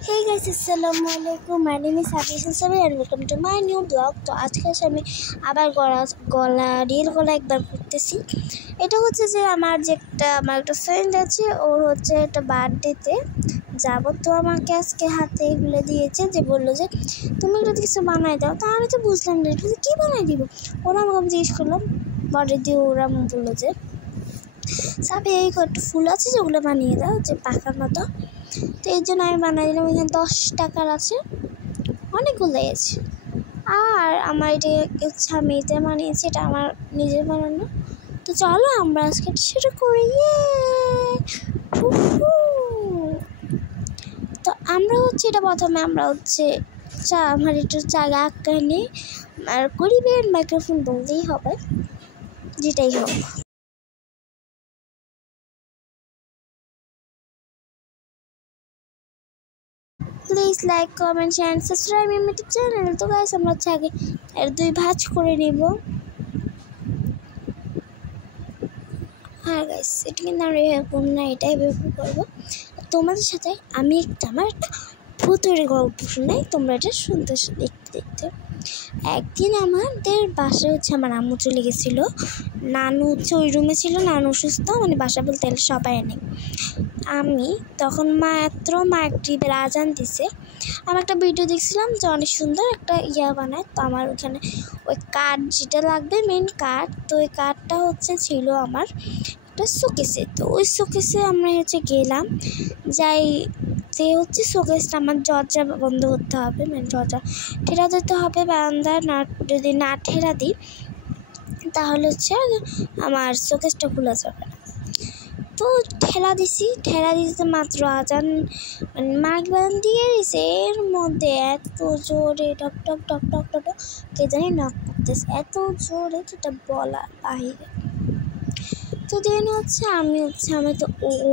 Hey guys, Assalamualaikum. My name is Hafiz Sabi and welcome to my new blog. তো আজকে আমি আবার reel গলা একবার করতেছি। এটা হচ্ছে যে আমার একটা ফ্রেন্ড আছে, ওর হচ্ছে একটা বার্থডেতে যাব। তো আমাকে আজকে হাতে এগুলো দিয়েছে, যে বললো যে তুমি এগুলো কিছু বানাই দাও। তো আমি তো বুঝলাম না এটা কী বানাই দিব। ওরা আমাকে জিজ্ঞেস করলাম বার্থডে দিয়ে, ওরা বললো যে সাবি এই কয়েকটা ফুল আছে যেগুলো বানিয়ে দাও, যে পাখার মতো। তো এই জন্য আমি বানিয়ে দিলাম। এখানে 10 টাকার আছে, অনেকগুলো আছে। আর আমার এটা আমি এটা বানিয়েছি, এটা আমার নিজের বানানো। তো চলো আমরা আজকে শুরু করি। তো আমরা হচ্ছে এটা প্রথমে আমরা হচ্ছে আমার একটু জায়গা আঁকা নিই, আর গরিবের মাইক্রোফোন বলতেই হবে, যেটাই হোক। Please like, comment, share, subscribe my YouTube channel. তো গাইস আমরা হচ্ছে আগে এর 2 ভাঁজ করে নিব। হ্যাঁ গাইস, এটা কিন্তু আমরা এরকম না, এটাই এভাবে করবো। তোমাদের সাথে আমি আমার একটা ভূতের গল্প শোনাই, তোমরা এটা শুনতে দেখতে। একদিন আমাদের বাসায় হচ্ছে আমার আম্মু চলে গেছিলো। নানু হচ্ছে ওই রুমে ছিল, নানু অসুস্থ, মানে বাসা বলতে সবাই নেই। আমি তখন মাগরিবের আজান দিছে। আমি একটা ভিডিও দেখছিলাম যে অনেক সুন্দর একটা বানায়। তো আমার ওখানে ওই কাঠ যেটা লাগবে, মেন কাঠ, তো ওই কাঠটা হচ্ছে ছিল আমার একটা শোকেসে। তো ওই শোকেসে আমরা হচ্ছে গেলাম, যাই যে হচ্ছে শোকেসটা আমার দরজা বন্ধ করতে হবে, মানে দরজা ঠেলা দিতে হবে। বারান্দা না, যদি না ঠেলা দিই তাহলে হচ্ছে আমার শোকেসটা খোলা যাবে না। তো ঠেলা দিতে মাত্র আজান মানে মাগরিব দিয়ে দিছে, এর মধ্যে এত জোরে টক টক টক টক টক কে জানি নক করতেছে, এত জোরে যেটা বলা বাহিরে। তো দেন হচ্ছে আমি তো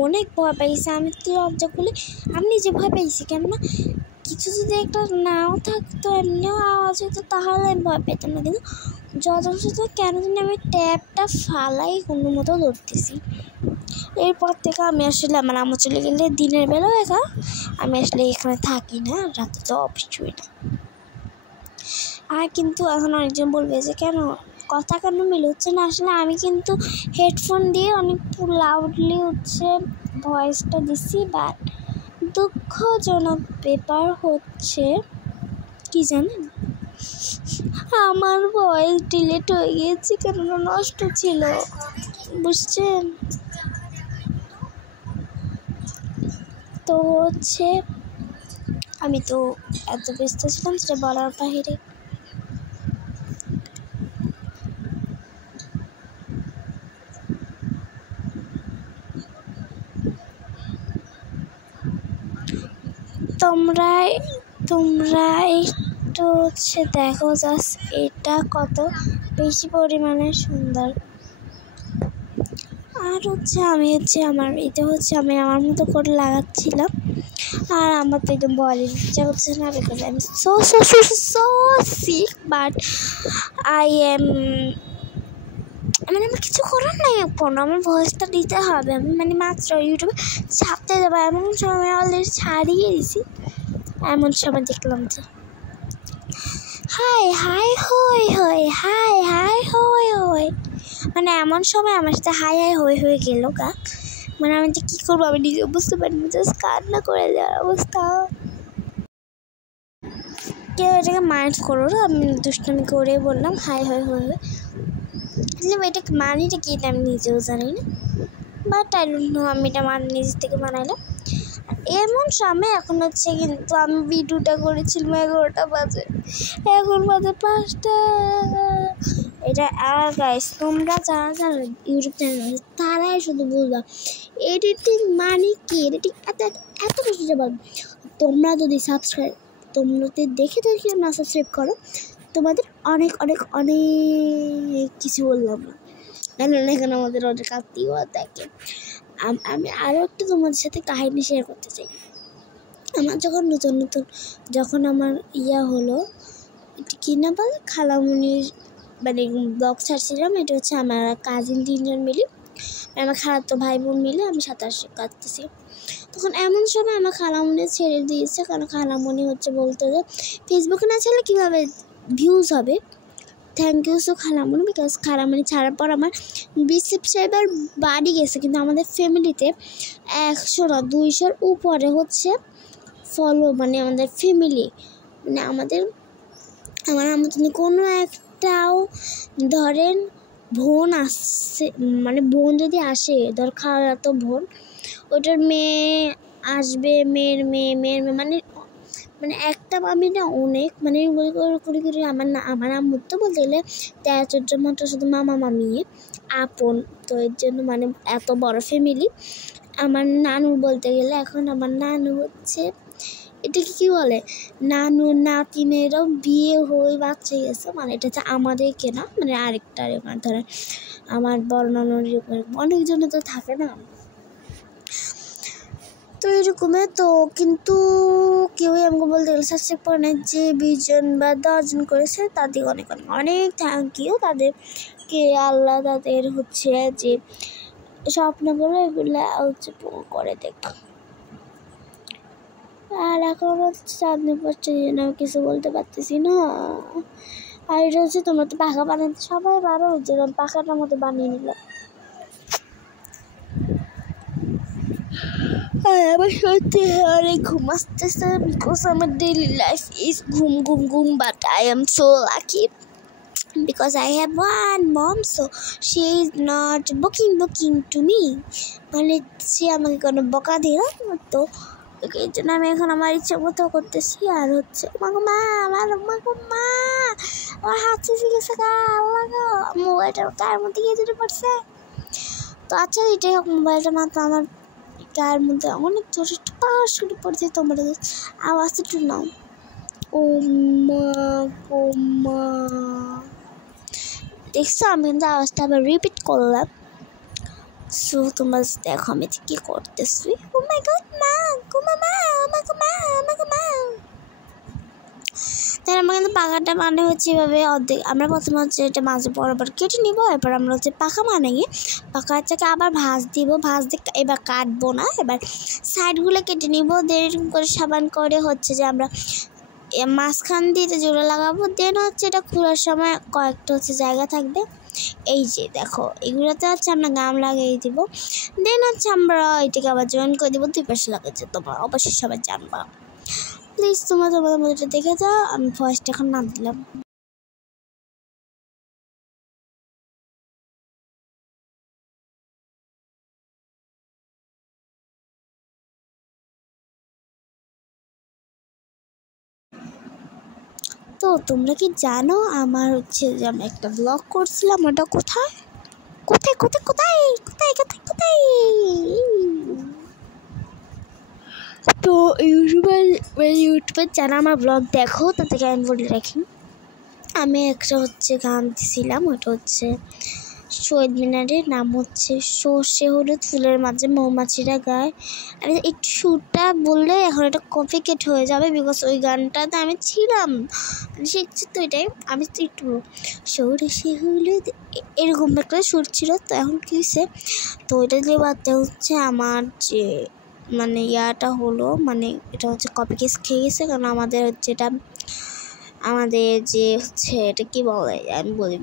অনেক ভয় পাইছি। আমি তো দরজা খুলে আমি নিজে ভয় পাইছি, কেননা কিছু যদি একটা নাও থাকতো, এমনিও আওয়াজ হতো, তাহলে আমি ভয় পেতাম না। কিন্তু যত কেন জানি আমি ট্যাপটা ফালাই কোনো মতো ধরতেছি। এরপর থেকে আমি আসলে আমার আম্মু চলে গেলে দিনের বেলা আমি আসলে এখানে থাকি না, রাতে তো অফিস হই না। আর কিন্তু এখন অনেকজন বলবে যে কেন কথা কেন মিলে হচ্ছে না। আসলে আমি কিন্তু হেডফোন দিয়ে অনেক লাউডলি হচ্ছে ভয়েসটা দিচ্ছি, বাট দুঃখজনক ব্যাপার হচ্ছে কি জানেন, আমার ভয়েস ডিলিট হয়ে গিয়েছে, কেননা নষ্ট ছিল, বুঝছেন। তো হচ্ছে আমি তো এত ব্যস্ত ছিলাম সেটা বলার বাহিরে। তোমরা একটু হচ্ছে দেখো জাস্ট এটা কত বেশি পরিমাণে সুন্দর। আর হচ্ছে আমি আমার মতো করে লাগাচ্ছিলাম। আর আমার তো একদম বলার ইচ্ছা করছে না, because I am so sick, but মানে আমার কিছু করার নাই, এখন আমার ভয়েসটা দিতে হবে। আমি মানে মাত্র ইউটিউবে ছাপতে যাবো, এমন সময় অলরেডি ছাড়িয়ে দিছি। এমন সময় দেখলাম যে হাই হই, মানে এমন সময় আমার সাথে হাই হয়ে গেল গা। মানে আমি যে কী করবো আমি নিজে বুঝতে পারিনি, জাস্ট কান্না করে দেওয়ার অবস্থা। কেউ এটাকে মাইন্ড করো না, আমি দুষ্টামি করে বললাম হাই এটা মানিটা কি এটা আমি নিজেও জানি না, বাট আই ডোন্ট নো, আমি এটা নিজের থেকে বানাইলাম। এমন সময় এখন হচ্ছে কিন্তু আমি ভিডিওটা করেছিলাম 11টা বাজে, এখন বাজে 5টা। এটা আর গাইস তোমরা যারা ইউটিউব চ্যানেল তারাই শুধু বুঝবা এডিটিং মানে কি, এডিটিং এত কিছু যাবে। তোমরা যদি দেখে না সাবস্ক্রাইব করো, তোমাদের অনেক অনেক অনেক কিছু বললাম না, এখানে আমাদের অনেক আত্মীয় থাকে। আমি আরও একটু তোমাদের সাথে কাহিনী শেয়ার করতে চাই। আমার যখন যখন আমার হলো, এটা কি না বলে, খালামুনির মানে ব্লগ ছাড়ছিলাম। এটা হচ্ছে আমার কাজিন 3 জন মিলে, আমার খালাতো ভাই বোন মিলে আমি সাঁতার কাটতেছি। তখন এমন সময় আমার খালামণি ছেড়ে দিয়েছে, কারণ খালামণি হচ্ছে বলতো যে ফেসবুকে না ছাড়লে কীভাবে ভিউজ হবে। থ্যাংক ইউ সো খালামণি, বিকজ খালামণি ছাড়ার পর আমার 20 সাবস্ক্রাইবার বাড়ি গেছে, কিন্তু আমাদের ফ্যামিলিতে 100 না 200-র উপরে হচ্ছে ফলো, মানে আমাদের ফ্যামিলি, মানে আমার মতন কোনো একটাও ধরেন বোন আসছে, মানে বোন যদি আসে, ধর খালাতো বোন, ওটার মেয়ে আসবে, মেয়ের মেয়ে মানে একটা আমি না অনেক, মানে করে আমার আম্মুর তো বলতে গেলে 13-14 মতো শুধু মামা মামি আপন, তো এর জন্য মানে এত বড় ফ্যামিলি। আমার নানু বলতে গেলে এখন আমার নানু হচ্ছে এটাকে কী বলে, নানু নাতিনেরও বিয়ে হয়ে বাচ্চা গেছে, মানে এটা হচ্ছে আমাদেরকে না, মানে আরেকটা মানে ধরেন আমার বড় নানুর অনেকজনে তো থাকে না, তো এরকমের। তো কিন্তু কেউই আমাকে বলতে গেলে সাবস্ক্রাইব করে না, যে 20 জন বা 10 জন করেছে তাদের অনেক অনেক অনেক থ্যাংক ইউ, তাদেরকে আল্লাহ তাদের হচ্ছে যে স্বপ্নগুলো এগুলো হচ্ছে করে দেখো। আর এখন হচ্ছে চাঁদনি পড়ছে, এই জন্য আমি কিছু বলতে পারতেছি না। আর এটা হচ্ছে তোমরা তো পাখা বানাতে সবাই পারো, ওই জন্য পাখাটার মতো বানিয়ে নিলাম। আমার সত্যি অনেক ঘুম আসতেছে, বিকজ আমার ডেইলি লাইফ ইজ ঘুম ঘুম ঘুম, but I am so lucky because I have one mom, so she is not booking to me, মানে সে আমাকে কোনো বকা দিল তো, এই জন্য আমি এখন আমার ইচ্ছা মতো করতেছি। আর হচ্ছে আমার হাত চুষে গেছে, মোবাইলটা গায়ের মধ্যে গিয়ে যদি পড়ছে। তো আচ্ছা এটাই হোক, মোবাইলটা মাত্র আমার গায়ের মধ্যে অনেক জোরে পাশ করে পড়ছে, তোমরা আওয়াজটা একটু নাও। ও মা দেখছো, আমি কিন্তু আওয়াজটা আবার রিপিট করলাম, সো তোমরা দেখো আমি কী করতেছি। ও মাই গড মা, তাহলে আমরা কিন্তু পাখাটা মানে হচ্ছে এভাবে অর্ধেক, আমরা প্রথমে হচ্ছে এটা মাঝে বরাবর কেটে নিব, এরপর আমরা হচ্ছে পাখা বানিয়ে পাখাটাকে আবার ভাঁজ দিব, ভাঁজ দিয়ে এবার কাটবো না, এবার সাইডগুলো কেটে নিব, দেন করে সাবান করে হচ্ছে যে আমরা মাঝখান দিয়ে জোড়া লাগাবো, দেন হচ্ছে এটা খোলার সময় কয়েকটা হচ্ছে জায়গা থাকবে, এই যে দেখো এগুলোতে হচ্ছে আমরা গাম লাগিয়ে দিব, দেন হচ্ছে আমরা এটাকে আবার জয়েন করে দিব, 2 পাশে লাগাচ্ছে, তোমরা অবশ্যই সবাই জানবা। প্লিজ তোমরা তোমাদের মধ্যে দেখে যাও, আমি ভয়েসটা এখন নাম দিলাম। তো তোমরা কি জানো আমার হচ্ছে যে আমি একটা ব্লগ করছিলাম, ওটা কোথায় কোথায় কোথায় কোথায় কোথায় কোথায় কোথায় তো ইউটিউবের যারা আমার ব্লগ দেখো তাদেরকে আমি বলে রাখি, আমি একটা হচ্ছে গান দিছিলাম, ওটা হচ্ছে শহীদ মিনারের, নাম হচ্ছে সর্ষে হলুদ ফুলের মাঝে মৌমাছিরা গায়। আমি একটু সুরটা বললে এখন এটা কপিকেট হয়ে যাবে, বিকজ ওই গানটাতে আমি ছিলাম, শিখছি তো এটাই, আমি তো একটু সর্ষে হলুদ এরকম একটা সুর ছিল, তো এখন কী হয়েছে, তো ওইটা দিয়ে বাদতে হচ্ছে আমার যে মানে ইয়াটা হলো, মানে এটা হচ্ছে কপিকেট খেয়ে গেছে, কারণ আমাদের হচ্ছে এটা আমাদের যে হচ্ছে এটা কি বলে আমি বলি,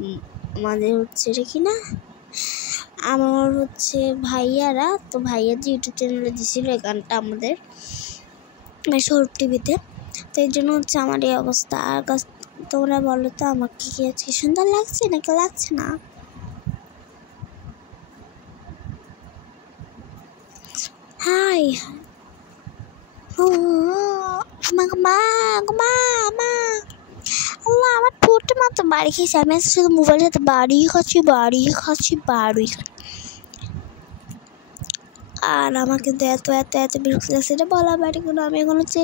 আমাদের হচ্ছে এটা কি না, আমার হচ্ছে ভাইয়ারা, তো ভাইয়া যে ইউটিউব চ্যানেলে দিয়েছিল এই গানটা আমাদের সৌরভ টিভিতে, তো এই জন্য হচ্ছে আমার এই অবস্থা। আর তোমরা বলো তো আমাকে কি আজকে সুন্দর লাগছে নাকি লাগছে না? হাই আমার ঠোঁটটা মাত্র বাড়ি খেয়েছে, আমি শুধু মোবাইলের সাথে বাড়ি খাচ্ছি। আর আমার কিন্তু এত এত এত বিরক্ত লাগছে, এটা বলা বাড়িগুলো। আমি এখন হচ্ছে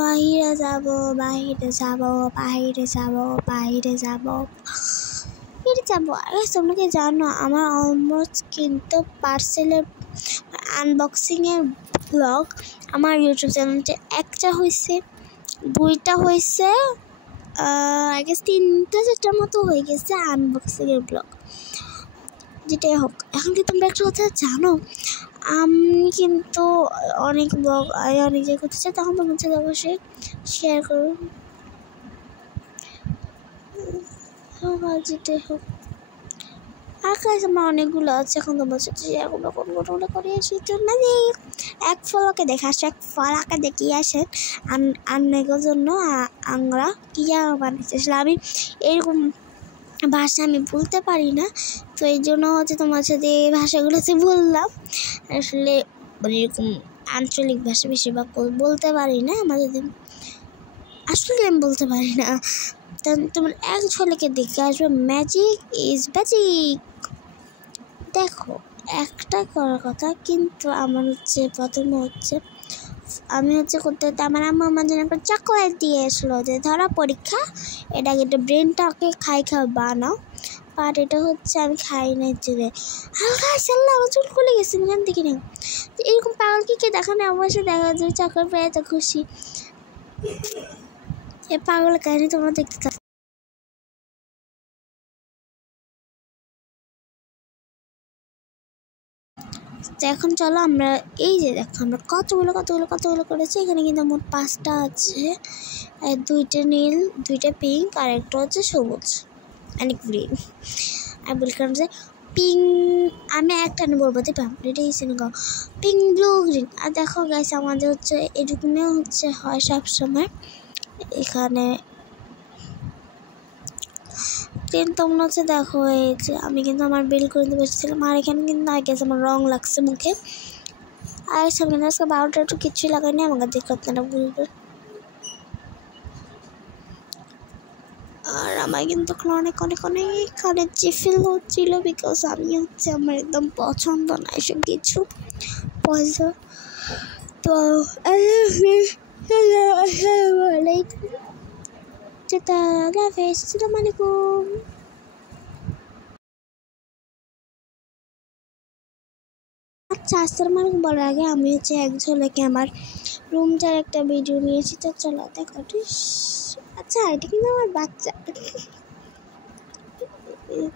বাইরে যাব আর তোমরা কি জানো আমার অলমোস্ট কিন্তু পার্সেলের আনবক্সিংয়ের ব্লগ আমার ইউটিউব চ্যানেলটা একটা হয়েছে, 2টা হয়েছে, আই গেস 3-4টার মতো হয়ে গেছে আনবক্সিংয়ের ব্লগ। যেটাই হোক, এখন কি তোমরা একটা কথা জানো, আমি কিন্তু অনেক অনেক জায়গায় করতে চাই, তখন তোমার সাথে অবশ্যই শেয়ার করুন। যেটাই হোক, আর কাজ আমার অনেকগুলো আছে, এখন তোমার সাথে শেয়ার করবো কোনগুলো করে আসি। তো মানে এক ফলকে দেখে আসে, এক ফলাকে দেখিয়ে আসেন আন্নাগের জন্য আমরা কি বানাইছি। আসলে আমি এরকম ভাষা আমি বলতে পারি না, তো এই জন্য হচ্ছে তোমার সাথে এই ভাষাগুলোতে বললাম। আসলে মানে এরকম আঞ্চলিক ভাষা বেশিরভাগ বলতে পারি না, আমাদের আসলে আমি বলতে পারি না। তোমার এক ঝলকে দেখে আসবে ম্যাজিক ইজ ম্যাজিক। দেখো একটা করার কথা, কিন্তু আমার হচ্ছে প্রথমে হচ্ছে আমি হচ্ছে করতে আমার আম্মা আমার জন্য একটা চকলেট দিয়ে আসলো যে ধরো পরীক্ষা, এটা ব্রেনটাকে বানাও। বাট এটা হচ্ছে আমি খাই না, চলে হালকা চাল্লা আমার চুল খুলে গেছে এখান থেকে না। এরকম পাগলকে কে দেখা না, অবশ্যই দেখা যায় চকলেট পেয়ে এত খুশি। এ পাগল কাহিনী তোমরা দেখতে থাকো। তো এখন চলো আমরা এই যে দেখো আমরা কতগুলো করেছি। এখানে কিন্তু মোট 5টা আছে, 2টা নীল, 2টা পিঙ্ক, আর একটা হচ্ছে সবুজ মানে গ্রিন। আর বললাম যে পিঙ্ক, আমি একটা বলবো তো এটা হিসেবে গাও পিঙ্ক ব্লু গ্রিন। আর দেখো গাইস আমাদের হচ্ছে এরকমই হচ্ছে হয় সবসময় এখানে। তোমরা হচ্ছে দেখো এই যে আমি কিন্তু আমার বিল করে দিতে বসেছিলাম, আর এখানে কিন্তু আগে আমার রং লাগছে মুখে। আর সামনে আজকে 12টা একটু কিছুই লাগাইনি, আমাকে দেখে আপনারা বুঝবেন। আর আমার কিন্তু অনেক অনেক অনেক অনেক ফিল হচ্ছিল, বিকজ আমি হচ্ছে আমার একদম পছন্দ না এসব কিছু পয়সা। তো আসসালামু আলাইকুম। আচ্ছা আসসালামু আলাইকুম বলার আগে আমি হচ্ছে এক ঝলকে আমার রুমটার একটা ভিডিও নিয়েছি, তো চলো দেখো। আচ্ছা এটা কিন্তু আমার বাচ্চা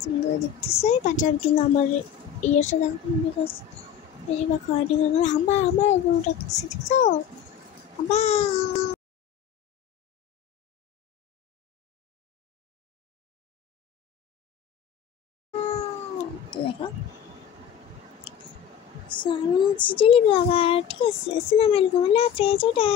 সুন্দর দেখতেছে, বাট আমি কিন্তু আমার ইয়েটা দেখো, বিকজ বেশিরভাগ হয়নি কারণ আমার গরু ডাকতেছে, দেখছো হাম্বা। তো দেখো আমি হচ্ছে ডেলি ব্লগার, ঠিক আছে। আসসালামু আলাইকুম, আল্লাহ হাফেজ, টাটা।